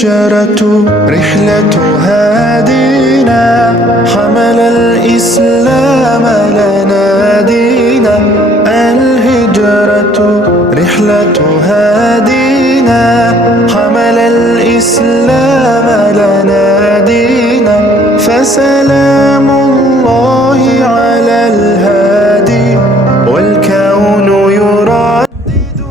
الهجرة رحلة هادينا حمل الإسلام لنا دينا الهجرة رحلة هادينا حمل الإسلام لنا دينا فسلام الله على الهادي والكون يراد.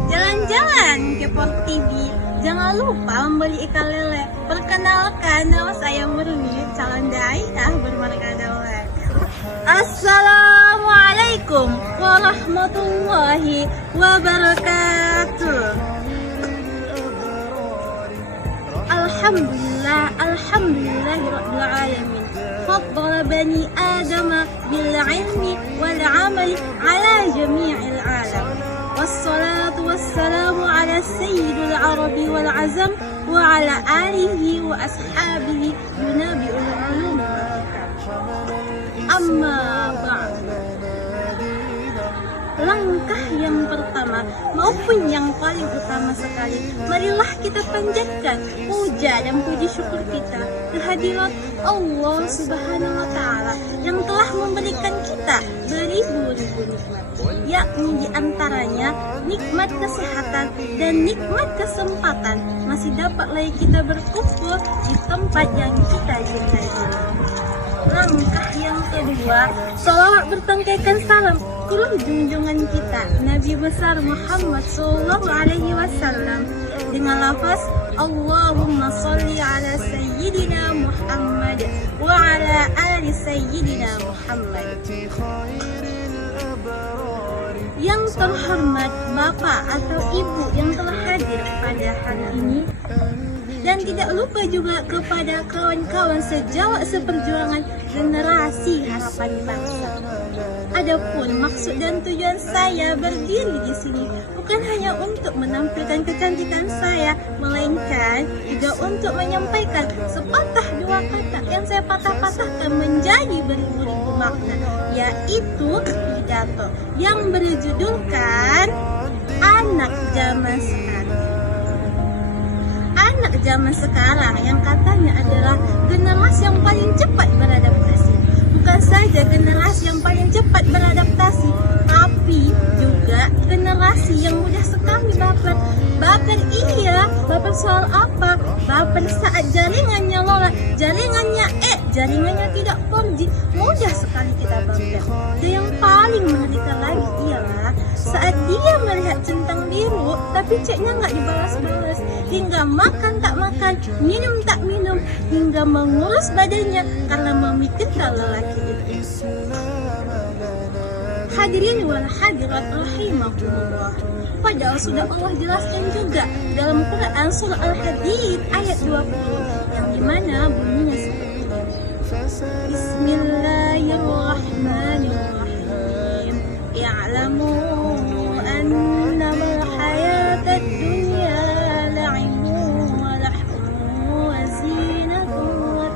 Jalan-jalan ke Port TV, jangan lupa membeli ikan lele. Perkenalkan, nama saya Murni, calon daiyah bermarga Daulat. Assalamualaikum warahmatullahi wabarakatuh. Alhamdulillahirabbil alamin. Faddala bani Adam bil ilmi wal amali ala jami'il alam. Wassalatu wassalamu ala sayyidil arabi wal azam wa ala alihi wa ashabihi yunabi'ul ulum wal hikam. Amma ba'd. Langkah yang pertama maupun yang paling utama sekali, marilah kita panjatkan puja dan puji syukur kita kehadirat Allah Subhanahu wa Ta'ala yang telah memberikan kita beribu-ribu nikmat, yakni diantaranya nikmat kesehatan dan nikmat kesempatan masih dapat lagi kita berkumpul di tempat yang kita cintai. Langkah yang kedua, salawat bertangkaikan salam turun junjungan kita Nabi besar Muhammad sallallahu alaihi wasallam dengan lafaz Allahumma sholli ala sayyidina Muhammad wa ala ali sayyidina Muhammad. Yang terhormat Bapak atau Ibu yang telah hadir pada hari ini, dan tidak lupa juga kepada kawan-kawan sejawat seperjuangan generasi harapan bangsa. Adapun maksud dan tujuan saya berdiri di sini bukan hanya untuk menampilkan kecantikan saya, melainkan juga untuk menyampaikan sepatah dua kata yang saya patah-patahkan menjadi beribu-ribu makna, yaitu pidato yang berjudulkan Anak Zaman Sekarang. Anak zaman sekarang yang katanya adalah generasi yang paling cepat beradaptasi. Bukan saja generasi yang paling cepat beradaptasi, tapi juga generasi yang mudah sekali baper. Baper iya, baper soal apa? Baper saat jaringannya lola, jaringannya tidak 4G, mudah sekali kita baper. Dan yang paling mengerikan lagi ialah saat dia melihat centang biru, tapi ceknya nggak dibalas-balas, hingga makan tak makan, minum tak minum, hingga mengurus badannya karena memikirkan lelaki itu. Hadirin wal hadirat rahimakumullah. Padahal sudah Allah jelaskan juga dalam Quran surah Al-Hadid ayat 20 yang dimana bunyinya seperti ini. Bismillahirrahmanirrahim. I'lamu annamal hayatad dunya la'ibun wa lahwun wa zinatun wa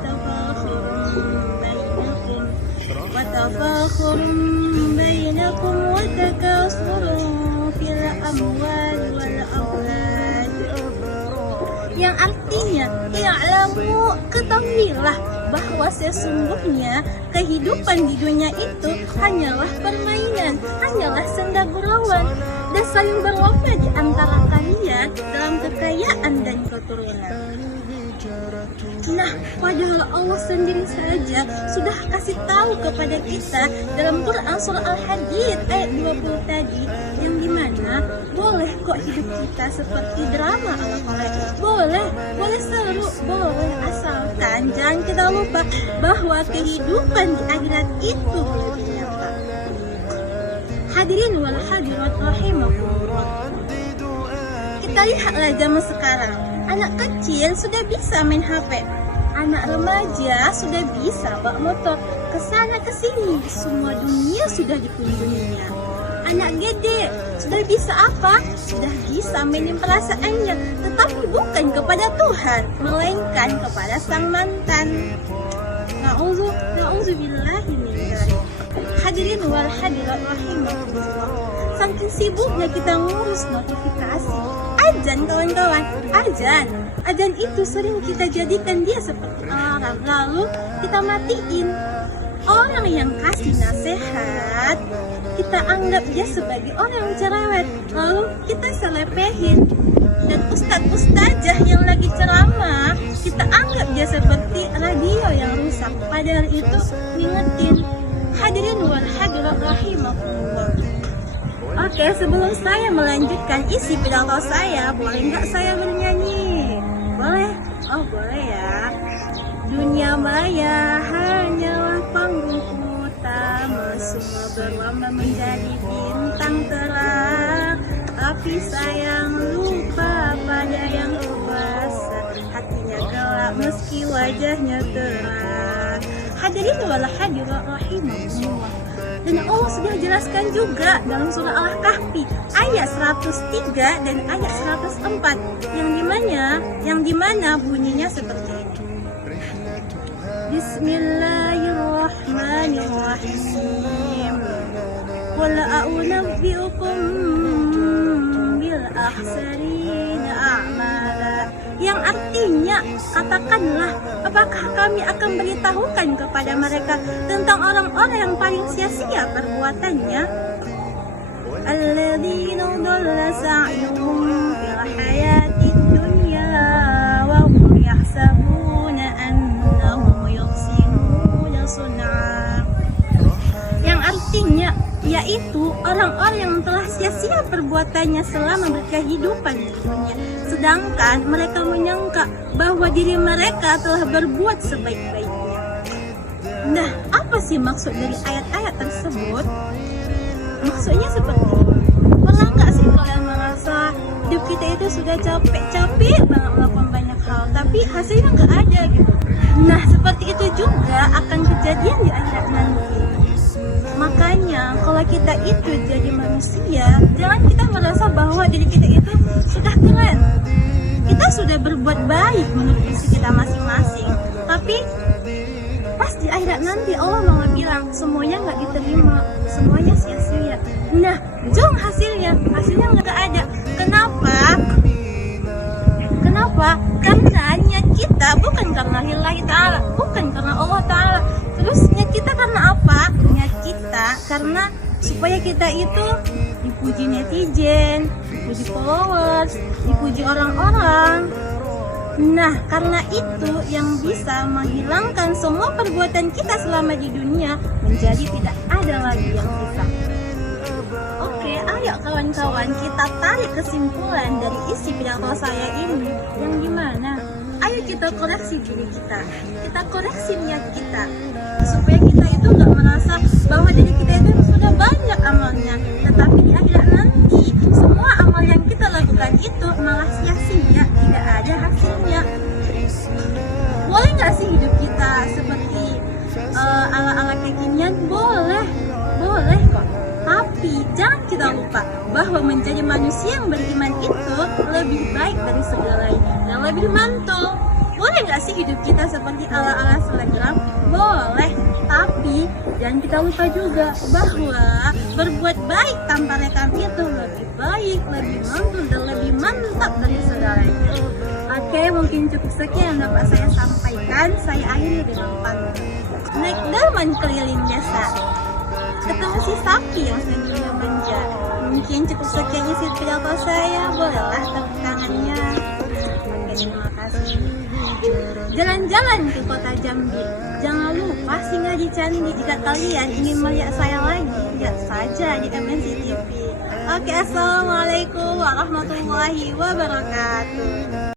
tafakhurun bainakum wa takasurun fil amwali wal aulad. Yang artinya, i'lamu, ketahuilah bahwa sesungguhnya kehidupan di dunia itu hanyalah permainan, hanyalah senda gurauan, dan saling berlomba di antara kalian dalam kekayaan dan keturunan. Nah, padahal Allah sendiri saja sudah kasih tahu kepada kita dalam Quran surah Al-Hadid ayat 20 tadi, yang dimana boleh kok hidup kita seperti drama ala Korea, boleh seru, boleh, asalkan jangan kita lupa bahwa kehidupan di akhirat itu lebih nyata. Hadirin wal hadirat rahimakumullah. Kita lihatlah zaman sekarang, anak kecil sudah bisa main HP, anak remaja sudah bisa bawa motor kesana kesini, semua dunia sudah dikunjunginya. Anak gede sudah bisa apa? Sudah bisa mainin perasaannya, tetapi bukan kepada Tuhan, melainkan kepada sang mantan. Na'udzubillahi min dzalik. Hadirin wal hadirat rahimakumullah. Saking sibuknya kita ngurus notifikasi, Azan kawan-kawan, azan itu sering kita jadikan dia seperti alarm, lalu kita matiin. Orang yang kasih nasihat, kita anggap dia sebagai orang yang cerewet, lalu kita selepehin. Dan ustadz-ustadzah yang lagi ceramah, kita anggap dia seperti radio yang rusak, padahal itu ngingetin. Hadirin wal hadirat rahimakumullah. Oke, sebelum saya melanjutkan isi pidato saya, boleh nggak saya bernyanyi? Boleh? Oh boleh ya. Dunia maya hanyalah panggung utama, semua berlomba menjadi bintang terang. Tapi sayang lupa pada yang kuasa, hatinya gelap meski wajahnya terang. Hadirin wal hadirat rahimakumullah. Dan Allah sudah jelaskan juga dalam surah Al-Kahfi ayat 103 dan ayat 104 yang dimana bunyinya seperti ini. Bismillahirrahmanirrahim. Qul a'unabbi'ukum bil akhsarina a'mala. Yang artinya, katakanlah, apakah kami akan beritahukan kepada mereka tentang orang-orang yang paling sia-sia perbuatannya? Alladzina dhalla sa'yuhum fil hayatid dunya wa hum yahsabuna annahum yuhsinuna sun'a. Yang artinya yaitu orang-orang yang telah sia-sia perbuatannya selama berkehidupan di dunia, sedangkan mereka menyangka bahwa diri mereka telah berbuat sebaik-baiknya. Nah, apa sih maksud dari ayat-ayat tersebut? Maksudnya seperti ini. Pernah nggak sih kalian merasa hidup kita itu sudah capek-capek banget melakukan banyak hal, tapi hasilnya nggak ada gitu? Nah, seperti itu juga akan kejadian di akhirat nanti. Makanya kalau kita itu jadi manusia, jangan kita merasa bahwa diri kita itu sudah keren. Kita sudah berbuat baik menurut visi kita masing-masing. Tapi pas di akhirat nanti Allah malah bilang semuanya nggak diterima, semuanya sia-sia. Nah, jom hasilnya nggak ada. Kenapa? Karena niat kita bukan karena lillahi ta'ala, bukan karena Allah ta'ala. Terus niat kita karena apa? Niat kita karena supaya kita itu dipuji netizen, dipuji followers, dipuji orang-orang. Nah, karena itu yang bisa menghilangkan semua perbuatan kita selama di dunia menjadi tidak ada lagi yang sisa. Oke, ayo kawan-kawan, kita tarik kesimpulan dari isi pidato saya ini. Yang gimana? Ayo kita koreksi diri kita koreksi niat kita, supaya kita itu gak merasa bahwa diri kita itu sudah banyak amalnya, tetapi di akhirat nanti semua amal yang kita lakukan itu malah sia-sia, tidak ada hasilnya. Boleh gak sih hidup kita seperti ala-ala kekinian? Boleh kok. Tapi jangan kita lupa bahwa menjadi manusia yang beriman itu lebih baik dari segalanya dan lebih mantul. Boleh gak sih hidup kita seperti ala-ala selebgram? Boleh. Tapi jangan kita lupa juga bahwa berbuat baik tanpa rekam itu lebih baik, lebih mantul, dan lebih mantap dari segalanya. Oke, mungkin cukup sekian yang dapat saya sampaikan. Saya akhiri dengan pantun. Naik delman keliling desa, ketemu si sapi yang senyumnya manja. Mungkin cukup sekian isi pidato saya. Bolehlah tepuk tangannya. Oke, terima kasih. Jalan-jalan ke kota Jambi, jangan lupa singgah di candi. Jika kalian ingin melihat saya lagi, lihat saja di MNC TV. Oke, assalamualaikum warahmatullahi wabarakatuh.